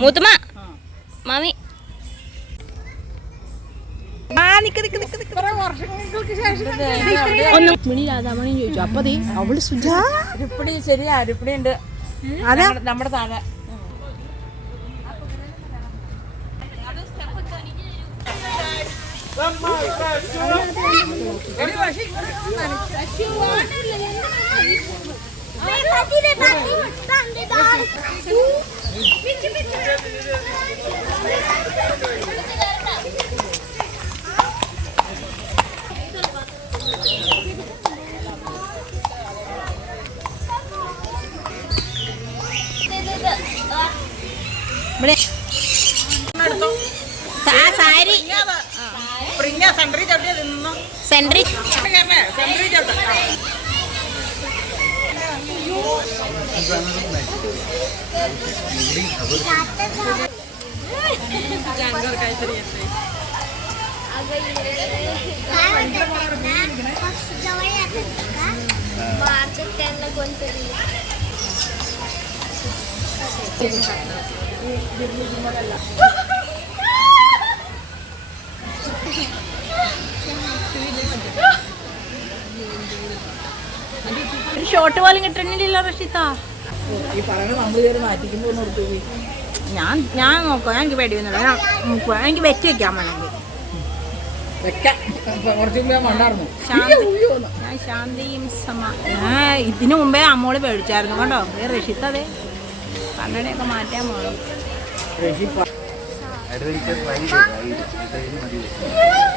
മൂത്തുമ്മ മാമി രാധാമണി ചോദിച്ചു. അപ്പൊ അവള് സുജാ രുപ്പിടി ശരിയാ, രുപ്പിടി ഉണ്ട് നമ്മുടെ താഴെ. സെൻട്രി ഷോർട്ട് പോലും കിട്ടണില്ലല്ലോ റഷിത്ത. ഞാൻ നോക്കാം, എനിക്ക് പേടിയൊന്നുമില്ല. എനിക്ക് വെച്ച് വെക്കാൻ വേണമെങ്കിൽ ഞാൻ ശാന്തിയും ഇതിനു മുമ്പേ അമ്മോള് പേടിച്ചായിരുന്നു കേട്ടോ. റഷിത്ത അതെ കണ്ണടയൊക്കെ മാറ്റാൻ പോകണം.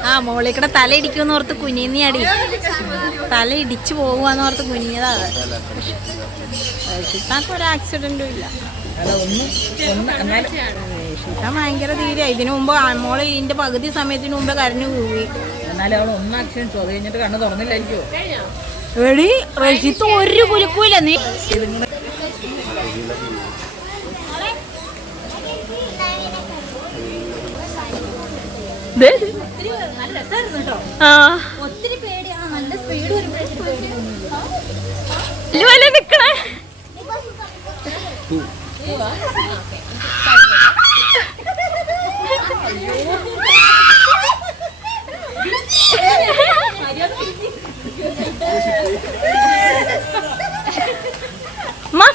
ആ മോളിക്കടെ തല ഇടിക്കുമെന്ന് ഓർത്ത് കുനിയടി, തല ഇടിച്ചു പോകുവാന്നോർത്ത് കുനിയതാ. റഷിത്താക്ക് ഒരു ആക്സിഡന്റും ഇല്ല. റഷിത്ത ഭയങ്കര തീരെ. ഇതിനു മുമ്പ് മോള് ഇതിന്റെ പകുതി സമയത്തിന് മുമ്പേ കരഞ്ഞു പോയി. എന്നാലും അവൾ ഒന്ന് ആക്സിഡന്റ് അത് കഴിഞ്ഞിട്ട് കണ്ണ് തുറന്നില്ലായിരിക്കോ? എടി റഷിത്ത ഒരു കുലുക്കൂല. നീ ഒത്തിരി പേടിയാണ്. നല്ല സ്പീഡ് നിക്കണേ.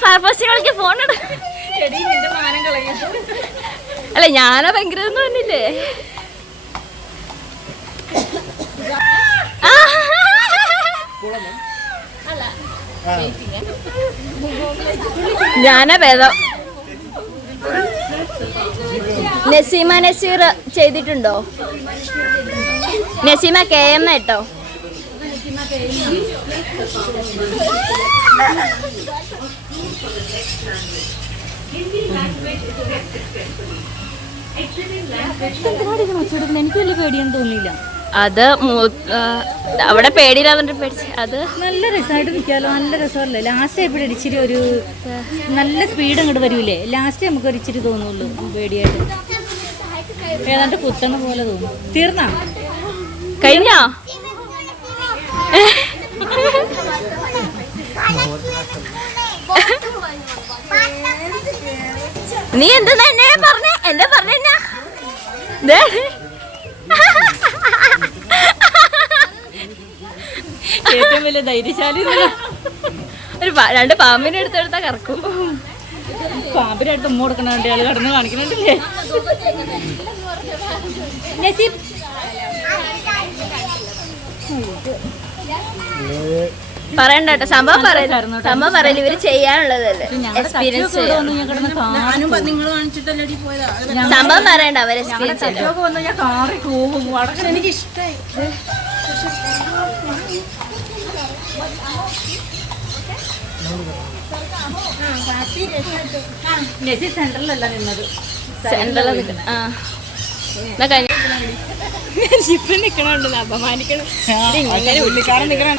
ഫയർഫോഴ്സുകൾക്ക് ഫോൺ അല്ല ഞാനാ ഭയങ്കര ഒന്നും പറഞ്ഞില്ലേ. ഞാനാ ഭേദം. നസീമ നസീർ ചെയ്തിട്ടുണ്ടോ? നസീമ KM കേട്ടോ. എനിക്ക് വലിയ പേടിയൊന്നും തോന്നിയില്ല. അത് അവിടെ പേടിയില്ലാതെ പേടിച്ച് അത് നല്ല രസമായിട്ട് നിൽക്കാമല്ലോ. നല്ല രസമല്ലേ. ലാസ്റ്റ് എപ്പോഴും ഇച്ചിരി ഒരു നല്ല സ്പീഡ് അങ്ങോട്ട് വരൂലേ. ലാസ്റ്റ് നമുക്ക് ഒരു ഇച്ചിരി തോന്നുള്ളൂ പേടിയായിട്ട്. ഏതാണ്ട് കുത്തണ പോലെ തോന്നും. തീർന്നാ കഴിഞ്ഞോ? നീ എന്താ പറഞ്ഞ എന്താ പറഞ്ഞ ഏറ്റവും വലിയ ധൈര്യശാലി ഒരു രണ്ട് പാമ്പിനെ എടുത്തെടുത്താ കറക്കും. പാമ്പിനായിട്ട് ഉമ്മ കൊടുക്കണ ആള് കടന്ന് കാണിക്കണുണ്ടല്ലേ. പറയണ്ട കേട്ടോ. സംഭവം പറയില്ല. ഇവര് ചെയ്യാനുള്ളതല്ലേ എക്സ്പീരിയൻസ്. സംഭവം പറയണ്ട. അവര് എക്സ്പീരിയൻസ് എനിക്ക് ഇഷ്ടമായി. സെന്ററിലല്ല നിന്നത്. ഷിപ്പ് നിക്കണുണ്ട് അപമാനിക്കണം. ഇങ്ങനെ ഉള്ളിക്കാരൻ നിക്കണം.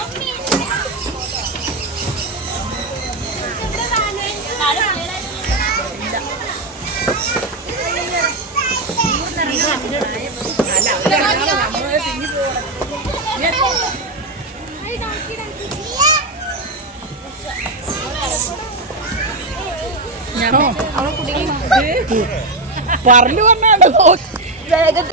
അവളെ കുടിക്കും. പറഞ്ഞു പറഞ്ഞാണ്ട് വേഗം